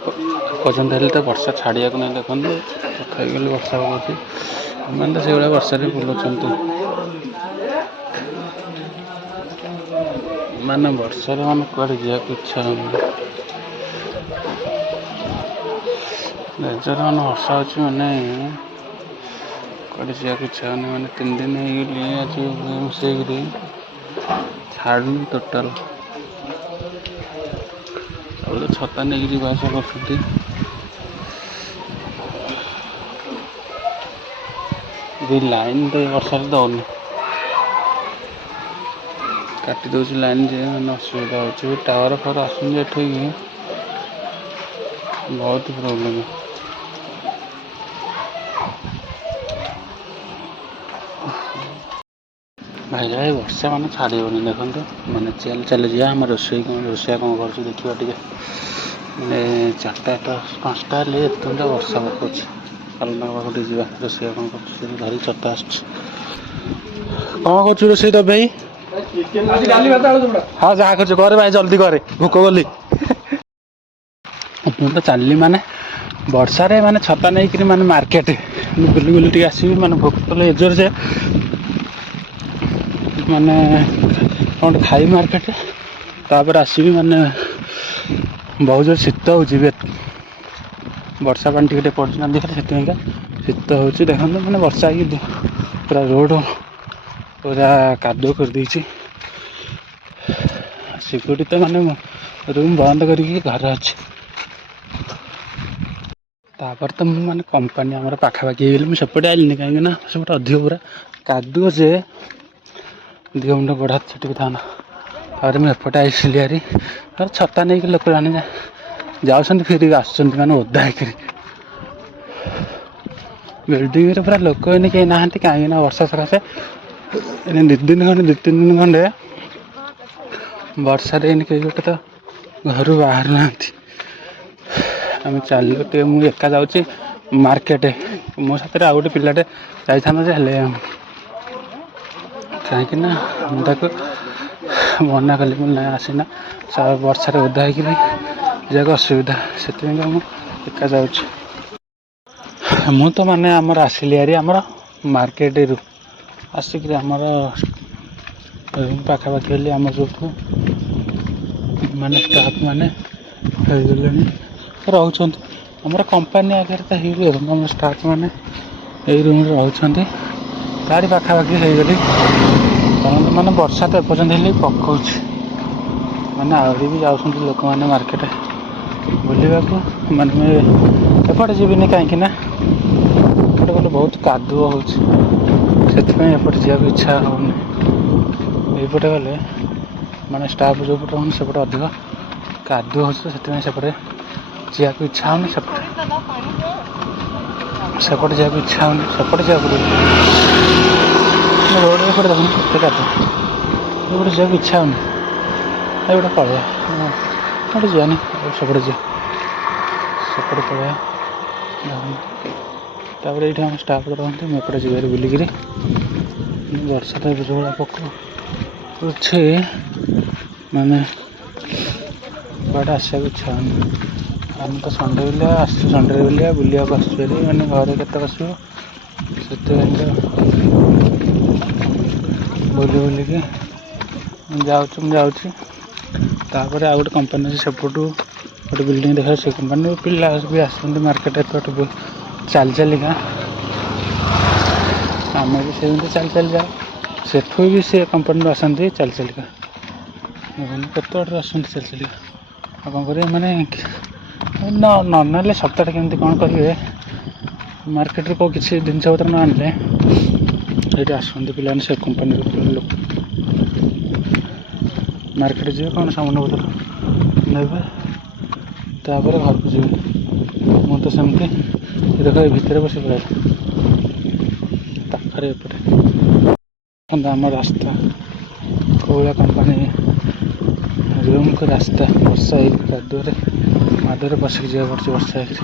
ପର୍ଯ୍ୟନ୍ତ ହେଲେ ତ ବର୍ଷା ଛାଡ଼ିବାକୁ ନାହିଁ। ଦେଖନ୍ତୁ ତଥାପି ଗଲେ ବର୍ଷା ହେଉଛି। ସେମାନେ ତ ସେଇଭଳିଆ ବର୍ଷାରେ ବୁଲୁଛନ୍ତି। ମାନେ ବର୍ଷାରେ ମାନେ କୁଆଡ଼େ ଯିବାକୁ ଇଚ୍ଛା ହେଉନି। ନିଜର ମାନେ ବର୍ଷା ହେଉଛି ମାନେ କୁଆଡ଼େ ଯିବାକୁ ଇଚ୍ଛା ହେଉନି। ମାନେ 3 ଦିନ ହେଇଗଲି ଆଜି ମିଶେଇକିରି ଛାଡ଼ୁନି ଟୋଟାଲ୍। ସବୁବେଳେ ଛତା ନେଇକି ଯିବା ଆସିବା କରୁଛନ୍ତି। ବି ଲାଇନ୍ ତ ଏ ବର୍ଷାରେ ଦେଉନି, କାଟି ଦେଉଛି ଲାଇନ୍ ଯେ ମାନେ ଅସୁବିଧା ହେଉଛି। ଟାୱାର ଫାୱାର ଆସୁନି ଏଠିକି, ବହୁତ ପ୍ରୋବ୍ଲେମ୍। ଭାଇ ବର୍ଷା ମାନେ ଛାଡ଼ିବନି। ଦେଖନ୍ତୁ ମାନେ ଚାଲିଯିବା ଆମ ରୋଷେଇଆ କ'ଣ କରୁଛୁ ଦେଖିବା ଟିକେ। ମାନେ 4ଟା 5ଟା ହେଲେ ଏତେଟା ବର୍ଷା ପକାଉଛି। କାଲନା ପାଖକୁ ଟିକେ ଯିବା, ରୋଷେଇଆ କ'ଣ କରୁଛୁ ସେ ଧରି ଛତା ଆସୁଛି। କ'ଣ କରୁଛୁ ରୋଷେଇ ତ ଭାଇ? ହଁ ଯାହା କରୁଛୁ କରେ ଭାଇ, ଜଲ୍ଦି କରେ, ଭୋକ କଲି। ମୁଁ ତ ଚାଲିଲି ମାନେ ବର୍ଷାରେ ମାନେ ଛତା ନେଇକିରି ମାନେ ମାର୍କେଟ ବୁଲି ବୁଲି ଟିକେ ଆସିବି। ମାନେ ଭୋକ କଲେ ଏଜୋର ଯେ ମାନେ କ'ଣ ଗୋଟେ ଖାଇବି ମାର୍କେଟରେ, ତାପରେ ଆସିବି। ମାନେ ବହୁତ ଜୋର ଶୀତ ହେଉଛି ବି, ବର୍ଷା ପାଣି ଟିକେ ଟିକେ ପଡ଼ୁଛି ନା ଦେହରେ, ସେଥିପାଇଁକା ଶୀତ ହେଉଛି। ଦେଖନ୍ତୁ ମାନେ ବର୍ଷା ହେଇକି ପୁରା ରୋଡ଼ ପୁରା କାଦୁଅ କରିଦେଇଛି। ସିକ୍ୟୁରିଟି ତ ମାନେ ରୁମ୍ ବନ୍ଦ କରିକି ଘରେ ଅଛି। ତାପରେ ତ ମୁଁ ମାନେ କମ୍ପାନୀ ଆମର ପାଖାପାଖି ହେଇଗଲି। ମୁଁ ସେପଟେ ଆଇଲିନି କାହିଁକିନା ସେପଟେ ଅଧିକ ପୁରା କାଦୁଅ ଯେ ଦିହ ମୁଣ୍ଡ ଗୋଡ଼ ହାତ ଛିଟିକି ଥାନ୍ତା। ତାପରେ ମୁଁ ଏପଟେ ଆସିଲି ହାରି। ତାପରେ ଛତା ନେଇକି ଲୋକମାନେ ଯାଉଛନ୍ତି ଫେରିକି ଆସୁଛନ୍ତି ମାନେ ଓଦା ହେଇକିରି। ବିଲ୍ଡିଂରେ ପୁରା ଲୋକ ଏଇନେ କେହି ନାହାନ୍ତି, କାହିଁକିନା ବର୍ଷା ସକାଶେ ଏଇନେ 2 ଦିନ ଖଣ୍ଡେ 2-3 ଦିନ ଖଣ୍ଡେ ବର୍ଷାରେ ଏଇନେ କେହି ଗୋଟେ ତ ଘରୁ ବାହାରୁ ନାହାନ୍ତି। ଆମେ ଚାଲିଲୁ ଟିକେ, ମୁଁ ଏକା ଯାଉଛି ମାର୍କେଟ, ମୋ ସାଥିରେ ଆଉ ଗୋଟେ ପିଲାଟେ ଯାଇଥାନ୍ତା ଯେ ହେଲେ କାହିଁକିନା ମୁଁ ତାକୁ ମନା କଲି, ମୁଁ ନାଇଁ ଆସେନା, ବର୍ଷାରେ ଓଦା ହେଇକିରି ଯିବାକୁ ଅସୁବିଧା, ସେଥିପାଇଁକା ମୁଁ ଏକା ଯାଉଛି। ମୁଁ ତ ମାନେ ଆମର ଆସିଲି ହାରି ଆମର ମାର୍କେଟରୁ ଆସିକିରି ଆମର ରୁମ୍ ପାଖାପାଖି ହେଲି। ଆମର ଯେଉଁଠୁ ମାନେ ଷ୍ଟାଫ୍ ମାନେ ହେଇଗଲେଣି ରହୁଛନ୍ତି, ଆମର କମ୍ପାନୀ ଆଗରେ ତ ହେଇବି ଆଉ ଆମ ଷ୍ଟାଫ୍ ମାନେ ଏଇ ରୁମ୍ରେ ରହୁଛନ୍ତି। ତାରି ପାଖାପାଖି ହେଇଗଲି। କାରଣ ମାନେ ବର୍ଷା ତ ଏପର୍ଯ୍ୟନ୍ତ ହେଲେ ପକଉଛି, ମାନେ ଆହୁରି ବି ଯାଉଛନ୍ତି ଲୋକମାନେ ମାର୍କେଟ ବୁଲିବାକୁ। ମାନେ ଏପଟେ ଯିବିନି କାହିଁକିନା ଏପଟେ ଗଲେ ବହୁତ କାଦୁଅ ହେଉଛି, ସେଥିପାଇଁ ଏପଟେ ଯିବାକୁ ଇଚ୍ଛା ହେଉନି। ଏଇପଟେ ଗଲେ ମାନେ ଷ୍ଟାଫ୍ ଯେଉଁପଟେ ରହୁଛନ୍ତି ସେପଟେ ଅଧିକ କାଦୁଅ ହେଉଛି, ସେଥିପାଇଁ ସେପଟେ ଯିବାକୁ ଇଚ୍ଛା ହେଉନି। ସେପଟେ ଯିବାକୁ ଇଚ୍ଛା ହେଉନି, ସେପଟେ ଯିବାକୁ ପଡ଼ିବ। ରୋଡ଼ ଏପଟେ ଦେଖୁନ କେତେ କାଦୁଅ, ଏପଟେ ଯିବାକୁ ଇଚ୍ଛା ହେଉନି। ଏଇପଟେ ପଳେଇବା, ଏପଟେ ଯିବାନି, ସେପଟେ ଯିବା, ସେପଟେ ପଳେଇବା। ତାପରେ ଏଇଠି ଆମ ଷ୍ଟାଫ୍ ରହନ୍ତି, ମୁଁ ଏପଟେ ଯିବି ବୁଲିକିରି। ବର୍ଷାଟା ଏବେ ଯେଉଁଭଳିଆ ପକଉଛି ମାନେ କୁଆଡ଼େ ଆସିବାକୁ ଇଚ୍ଛା ହେଉନି। ଆମେ ତ ସଣ୍ଡେ ବୁଲିବାକୁ ଆସୁଛୁ ଭାରି, ମାନେ ଘରେ କେତେ ବସିବ, ସେଥିପାଇଁକା ବୁଲିକି ଯାଉଛି। ମୁଁ ଯାଉଛି ତାପରେ ଆଉ ଗୋଟେ କମ୍ପାନୀ ଅଛି, ସେପଟୁ ଗୋଟେ ବିଲ୍ଡିଂ ଦେଖାଯାଉଛି, ସେ କମ୍ପାନୀରୁ ପିଲା ବି ଆସୁଛନ୍ତି ମାର୍କେଟ ଏପଟେ ଚାଲିକା। ଆମେ ବି ସେମିତି ଚାଲି ଯାଉ, ସେଠୁ ବି ସେ କମ୍ପାନୀରୁ ଆସନ୍ତି ଚାଲିକା। କେତେ ବାଟରୁ ଆସୁଛନ୍ତି ଚାଲିକା। ଆଉ କ'ଣ କରିବେ, ମାନେ ନ ନେଲେ ସପ୍ତାହଟେ କେମିତି କ'ଣ କରିବେ, ମାର୍କେଟରୁ କେଉଁ କିଛି ଜିନିଷ ପତ୍ର ନ ଆଣିଲେ ଏଇଠି ଆସୁଛନ୍ତି ପିଲାମାନେ, ସେ କମ୍ପାନୀର ଲୋକ ମାର୍କେଟ ଯିବେ, କ'ଣ ସାମାନ ପତ୍ର ନେବେ, ତାପରେ ଘରକୁ ଯିବେ। ମୁଁ ତ ସେମିତି ଦେଖ ଏ ଭିତରେ ବସି ପଡ଼ିଲା ପାଖରେ ଏପଟେ ଆମ ରାସ୍ତା କୋଉଭଳିଆ କମ୍ପାନୀ ରୁମ୍କୁ ରାସ୍ତା, ବର୍ଷା ହେଇକି କାଦୁଅରେ ମାଦୁଅରେ ପଶିକି ଯିବାକୁ ପଡ଼ୁଛି ବର୍ଷା ହେଇକିରି।